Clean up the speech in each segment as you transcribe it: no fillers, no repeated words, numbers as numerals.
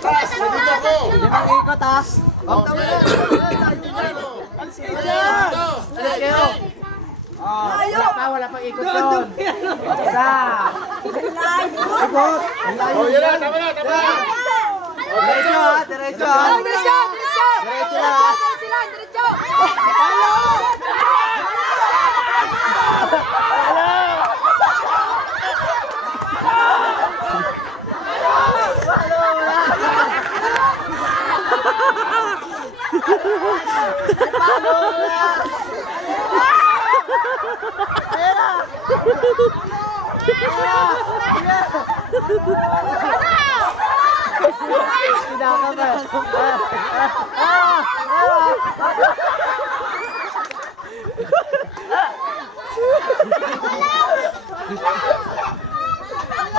Limang ikot ha. Huwag na mo. Wala pang ikot doon. Isa. Ikot. Yan na, tama na, tama na. Diretso ha, diretso ha. Diretso lang ha. Diretso.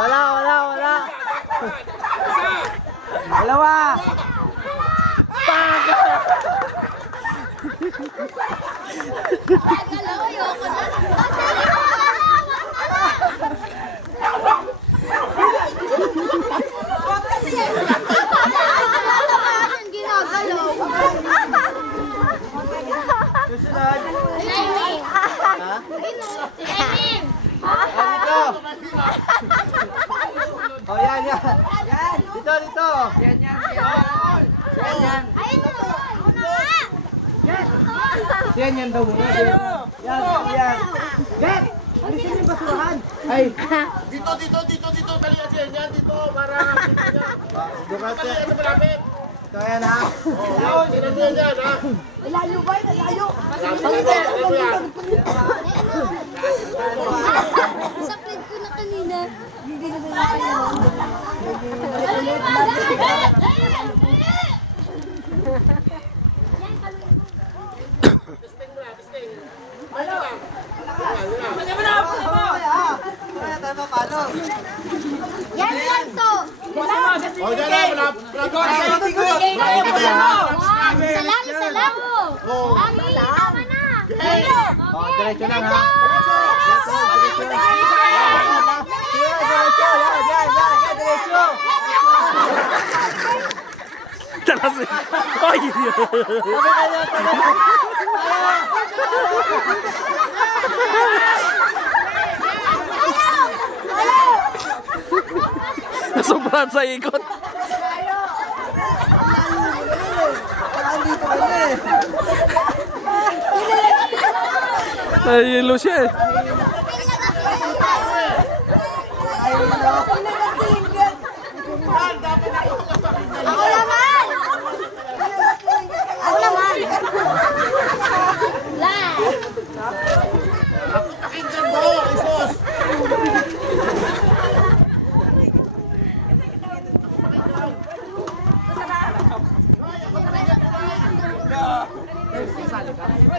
Wala. Dalawa. Oh, yan. Dito. Yan daw muna. Yan. Get! Alisin yung basurahan. Ay. Dito. Dali yan. Dito, para dito niya. Dali yan, malapit. Ito yan ha. Yan, ha. Ilayo ba? Ilayo. Sakit ko na kanina. Hindi na yan lang to. Oh, dyan na, malapit. Isa lang. Tama na. Oh, diretso lang ha. Diretso. Talas. Ay. Sobrang sa ikot. Nahihilo siya eh. Ako naman. Pakinggan mo, Isos.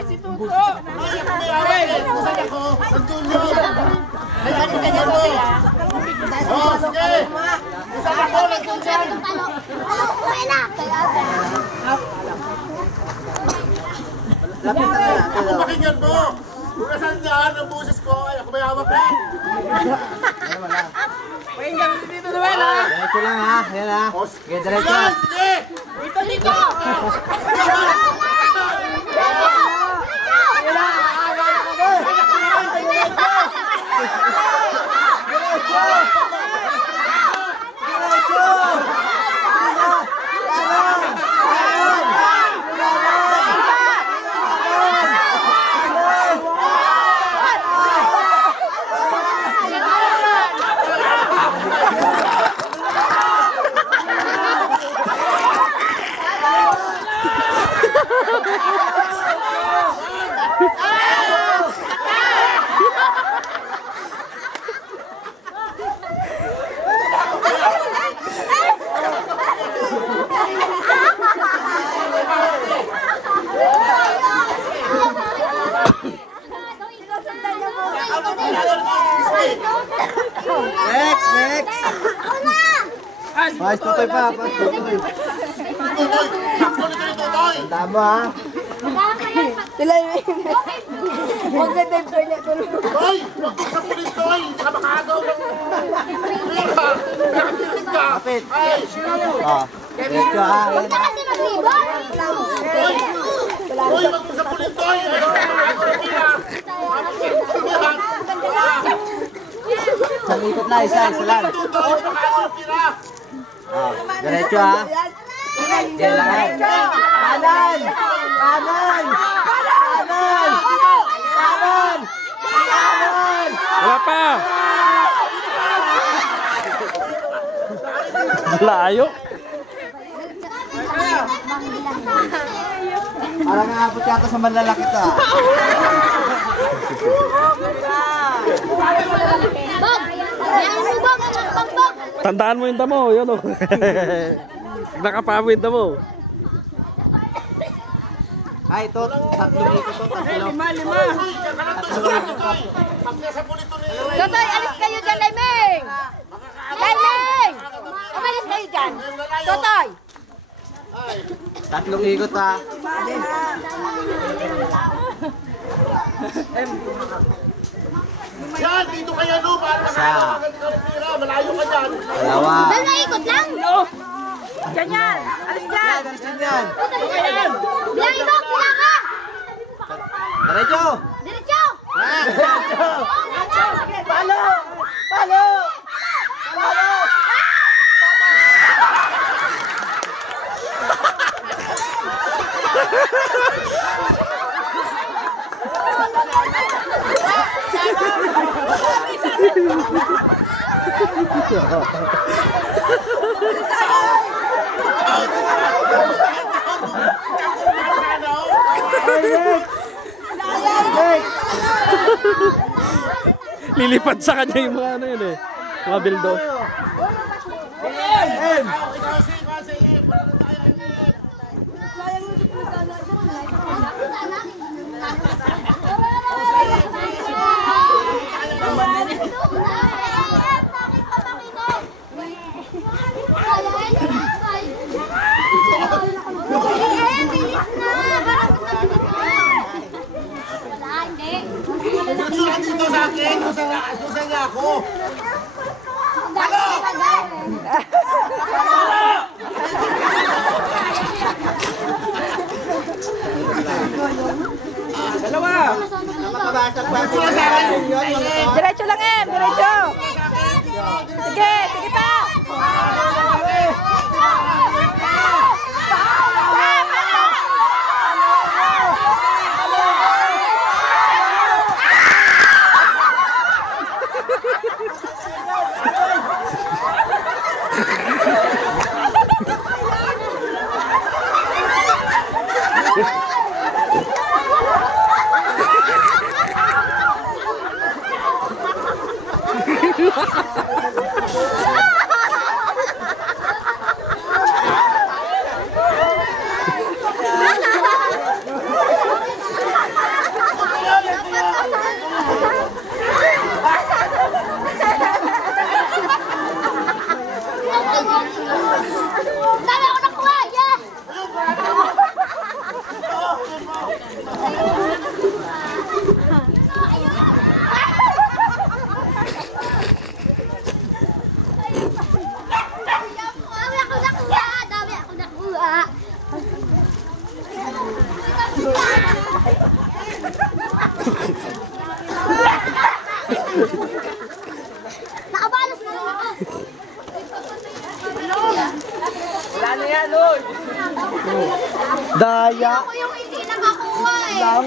Si Tuto. Saan ako? Nandun yun. Pakinggan mo. Oh, sige. Saan ako? Nandun dyan. Ako pakinggan mo. Kung nasaan dyan ang buses ko, ay ako may hawak eh. Pakinggan dito naman ha. Diretso lang ha. Yan ha. Sige, diretso. Sige. Dito. Next. Mas tutoy pa. Tutoy. Tama ha. Sila yun. Huwag ka tayo pwede tulog. Toy! Huwag ka sa pulis, Toy! Hindi ka makagaw ng... Kapit. Ay! Oh. Diretso ha. Huwag na kasi mag-libon. Uy, mag-usap ulit to. Isang ikot na, isa lang. Diretso ha. Diyan lang. Kanan! Kanan! Kanan! Kanan! Kanan! Wala pa! Layo! Parang aabot yata sa malalaki to ah. Bog! Yan mo, Bog! Bog! Tandaan mo yung damo, yun o. Nakapamo yung damo. Ay, ito, tatlong ikot to, tatlo. Pag nasa pulito ni... Totoy, alis kayo dyan, Laimeng! Laimeng! Umalis kayo dyan! Totoy! Tatlong ikot ha. Yan, dito kaya no, para makakagad ikaw ng pira. Malayo ka dyan. Dalawa. Dalawa ikot lang! Dyan yan! Alis dyan! Ganun yan. Bilangin, Bog! Bilangan! Diretso! Diretso! Diretso! Palo! Palo! Palo! Lilipad sa kanya yung mga ano yun eh. Mga bildo. Kasi, wala na tayo. Susunod dito sa akin, susunod niya ako. Susunod sa akin. Diretso lang, Em! Diretso! Sige! Sige pa! Dami ako nakuha! Yeah! Dami ako nakuha! Dami ako nakuha! Nakabalos na lang ako! Wala na yan, Lord! Daya. Ako yung hindi nakakuha eh! Lang.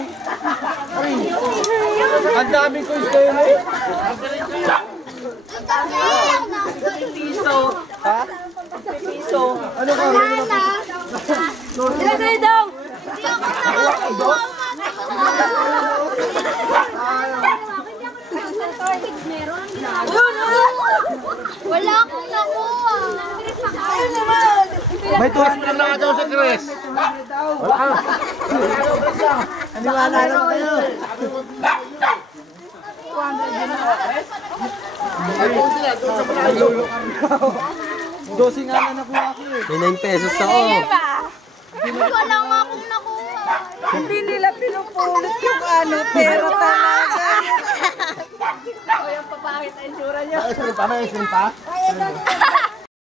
Ang daming gusto yun eh. Piso! Ha? Piso! Ano ka? Wala na! Ilan na daw? Hindi ako nakakuha! Wala akong nakuha! May tuwas Wala na daw si Chris. Aniwala lang kayo. Dosi nga na nakuha ko eh. May 9 pesos ako. Wala nga akong nakuha! Hindi nila pinupulot yung ano, pero talaga. O yung papakit ang itsura niya. May isin pa?